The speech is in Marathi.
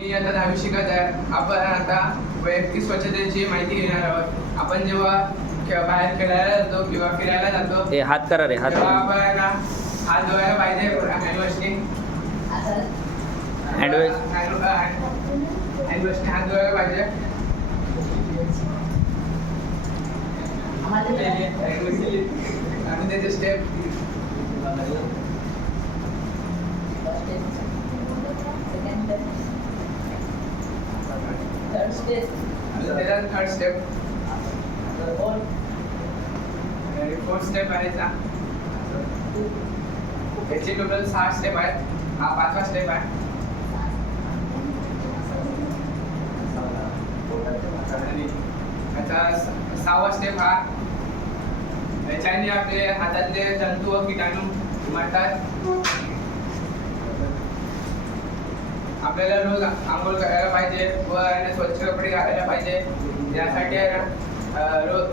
मी आता 10वी शिकत आहे. आपण आता वैयक्तिक स्वच्छतेची माहिती घेणार आहोत. आपण जेव्हा बाहेर खेळायला जातो किंवा फिरायला जातो हात करा रे हात. तेव्हा आपण हात धुवायला पाहिजे हँडवॉशने. हँडवॉशने हात धुवायला पाहिजे. आणि त्याचे step third step fourth step आहे. याचे टोटल 6 स्टेप आहेत. हा 5वा स्टेप आहे. आणि आता 6वा स्टेप हा. याच्याने आपले हातातले जंतू व किटाणू मरतात. आपल्याला रोज आंघोळ करायला पाहिजे व स्वच्छ कपडे घालायला पाहिजे. यासाठी रोज